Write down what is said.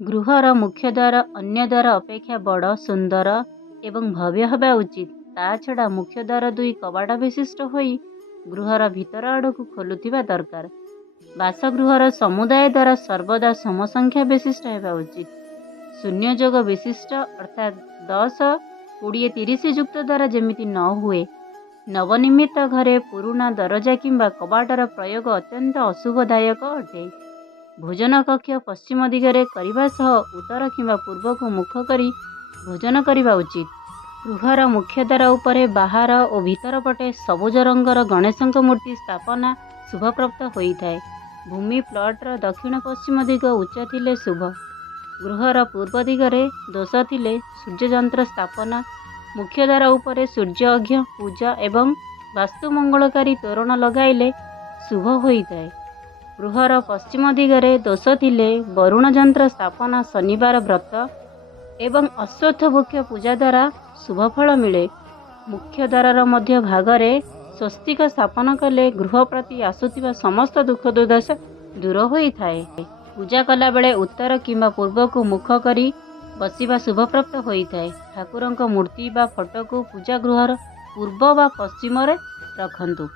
गृहर मुख्य द्वार अन्य द्वार अपेक्षा बड़ सुंदर एवं भव्य हवा उचित। ता छड़ा मुख्य द्वार दुई कबाट विशिष्ट होई गृहर भितर आड़क खोलुथिबा दरकार। बासगृहर समुदाय द्वारा सर्वदा समसंख्या विशिष्ट हेबा उचित। शून्य जोग विशिष्ट अर्थात 10, 20, 30 युक्त द्वारा जेमिति न हुए। नवनिर्मित घरे पुरुणा दरजा किंबा कबाटर प्रयोग अत्यंत अशुभदायक अटे। भोजन कक्ष पश्चिम दिगरे करने सह उत्तर किंबा पूर्व को मुख करी भोजन करने उचित। गृहर मुख्य द्वार उपरे बाहर और भीतर पटे सबुज रंगर गणेशଙ୍କ मूर्ति स्थापना शुभप्राप्त होता है। भूमि प्लॉटर दक्षिण पश्चिम दिग उच्च थिले शुभ। गृहर पूर्व दिगरे दोष थिले सूर्ययंत्र स्थापना। मुख्य द्वार उपरे सूर्य अघ्य पूजा एवं वास्तु मंगलकारी तोरण लगाइले शुभ होता है। गृहर पश्चिम दिगरे दोष थिले वरुण यंत्र स्थापना शनिवार व्रत एवं अश्वत्थ वृक्ष पूजा द्वारा शुभ फल मिले। मुख्य द्वार मध्य भागरे स्वस्तिक स्थापन कले गृह प्रति आसुथिबा समस्त दुख दुर्दशा दूर होता है। पूजा कला बेले उत्तर किंबा पूर्व को मुख करी बसिबा शुभ प्राप्त होता है। ठाकुरଙ୍କ मूर्ति बा फोटो को पूजा गृहर पूर्व बा पश्चिम रे रखंतु।